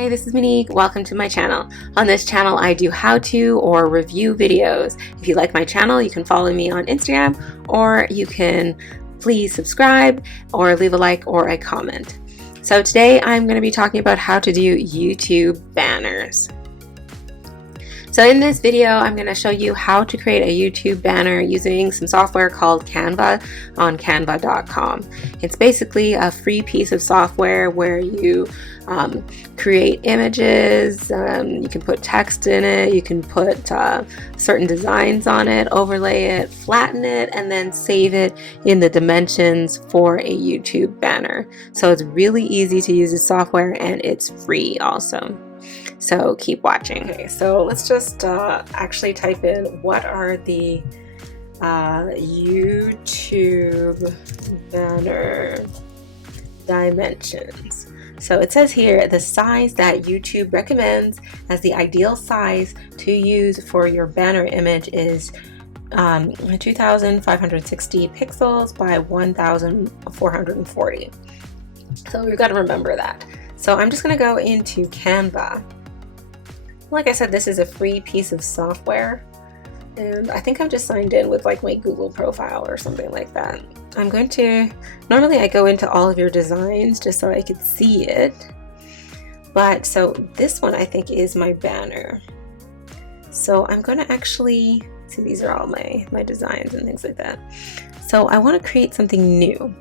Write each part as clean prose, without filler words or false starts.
Hi, this is Monique. Welcome to my channel. On this channel, I do how-to or review videos. If you like my channel, you can follow me on Instagram, or you can please subscribe or leave a like or a comment. So today I'm going to be talking about how to do YouTube banners. So in this video, I'm going to show you how to create a YouTube banner using some software called Canva on canva.com. It's basically a free piece of software where you create images, you can put text in it, you can put certain designs on it, overlay it, flatten it, and then save it in the dimensions for a YouTube banner. So it's really easy to use this software and it's free also. So keep watching. Okay, so let's just actually type in what are the YouTube banner dimensions. So it says here the size that YouTube recommends as the ideal size to use for your banner image is 2,560 pixels by 1,440. So we've got to remember that. So I'm just going to go into Canva. Like I said, this is a free piece of software, and I think I'm just signed in with like my Google profile or something like that. I'm going to, normally I go into all of your designs just so I could see it, but so this one I think is my banner. So I'm going to actually, see, these are all my designs and things like that. So I want to create something new.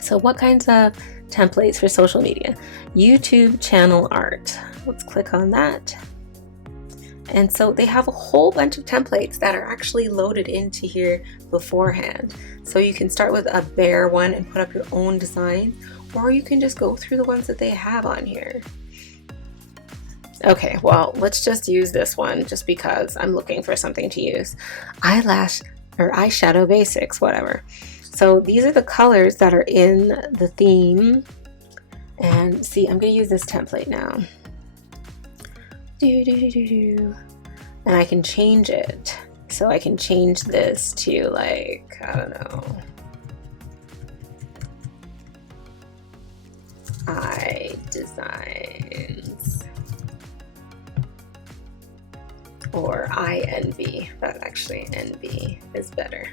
So what kinds of templates for social media? YouTube channel art. Let's click on that. And so they have a whole bunch of templates that are actually loaded into here beforehand. So you can start with a bare one and put up your own design, or you can just go through the ones that they have on here. Okay, well, let's just use this one just because I'm looking for something to use. Eyelash or eyeshadow basics, whatever. So these are the colors that are in the theme. And see, I'm going to use this template now. And I can change it. So I can change this to like, I don't know, eye designs or eye envy. But actually envy is better.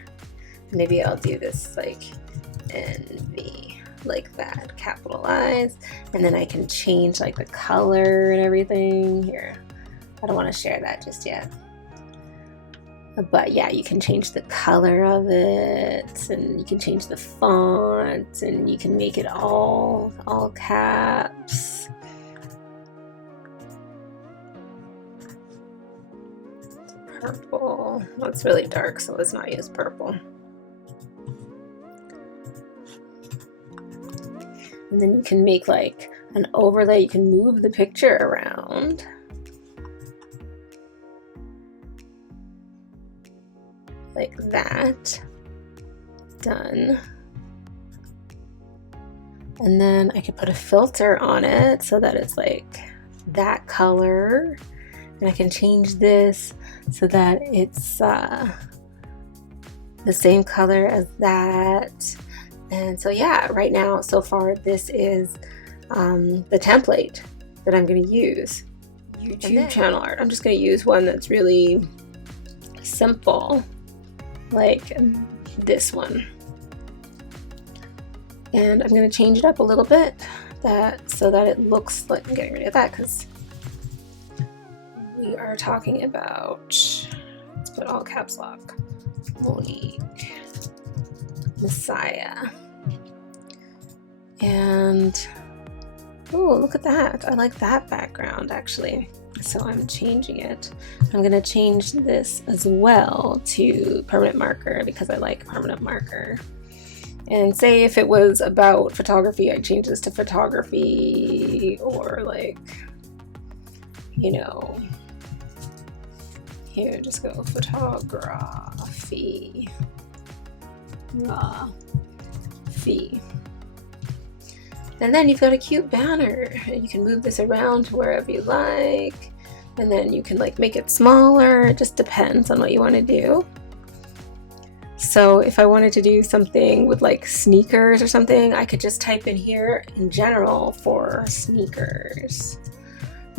Maybe I'll do this like envy, like that, capitalized, and then I can change like the color and everything here. I don't want to share that just yet, but yeah, you can change the color of it, and you can change the font, and you can make it all caps. Purple. Well, it's really dark, so let's not use purple. And then you can make like an overlay. You can move the picture around. Like that. Done. And then I could put a filter on it so that it's like that color. And I can change this so that it's the same color as that. And so yeah, right now, so far, this is the template that I'm going to use. YouTube channel art. I'm just going to use one that's really simple, like this one. And I'm going to change it up a little bit so that it looks like, I'm getting rid of that because we are talking about, let's put all caps lock, Monique, Massiah. And oh, look at that. I like that background actually. So I'm changing it. I'm going to change this as well to permanent marker because I like permanent marker. And say if it was about photography, I'd change this to photography, or like, you know, here, just go photography. Fee. And then you've got a cute banner. You can move this around to wherever you like, and then you can like make it smaller. It just depends on what you want to do. So if I wanted to do something with like sneakers or something, I could just type in here in general for sneakers.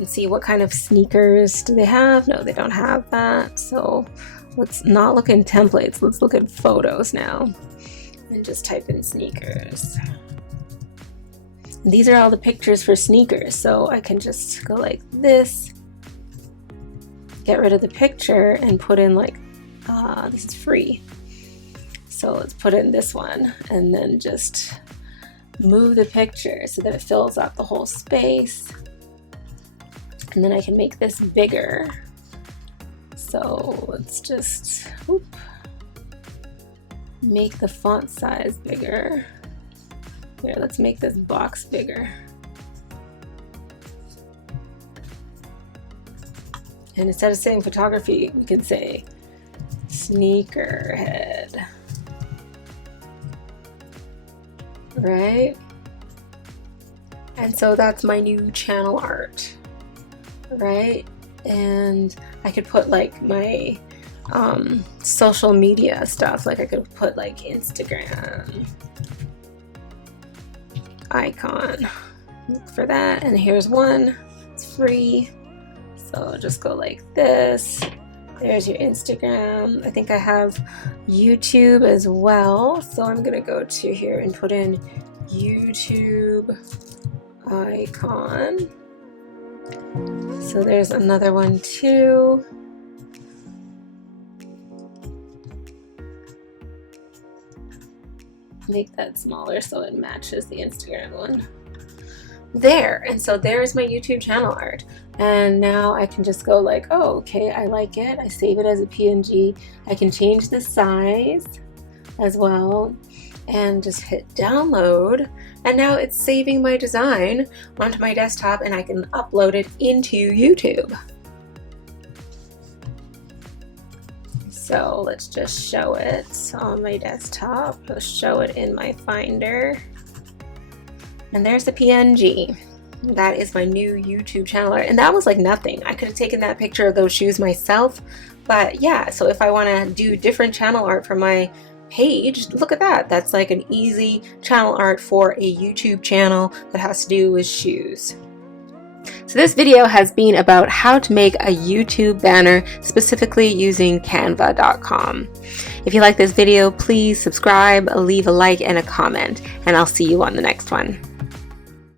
and see what kind of sneakers do they have. No, they don't have that. So let's not look in templates. Let's look at photos now and just type in sneakers. And these are all the pictures for sneakers. So I can just go like this, get rid of the picture and put in like, this is free. So let's put in this one and then just move the picture so that it fills up the whole space. And then I can make this bigger. So let's just make the font size bigger. Here, let's make this box bigger. And instead of saying photography, we can say sneakerhead. Right? And so that's my new channel art, right? And I could put like my social media stuff, like I could put like Instagram icon, look for that, and here's one, it's free. So just go like this. There's your Instagram. I think I have YouTube as well. So I'm gonna go to here and put in YouTube icon. So there's another one too. Make that smaller so it matches the Instagram one. There, and so there's my YouTube channel art. And now I can just go like, oh, okay, I like it. I save it as a PNG. I can change the size as well and just hit download. And now it's saving my design onto my desktop and I can upload it into YouTube. So let's just show it on my desktop. Let's show it in my Finder. And there's the PNG. That is my new YouTube channel art. And that was like nothing. I could have taken that picture of those shoes myself. But yeah, so if I want to do different channel art for my page, look at that. That's like an easy channel art for a YouTube channel that has to do with shoes. So this video has been about how to make a YouTube banner specifically using canva.com. If you like this video, please subscribe, leave a like and a comment, and I'll see you on the next one.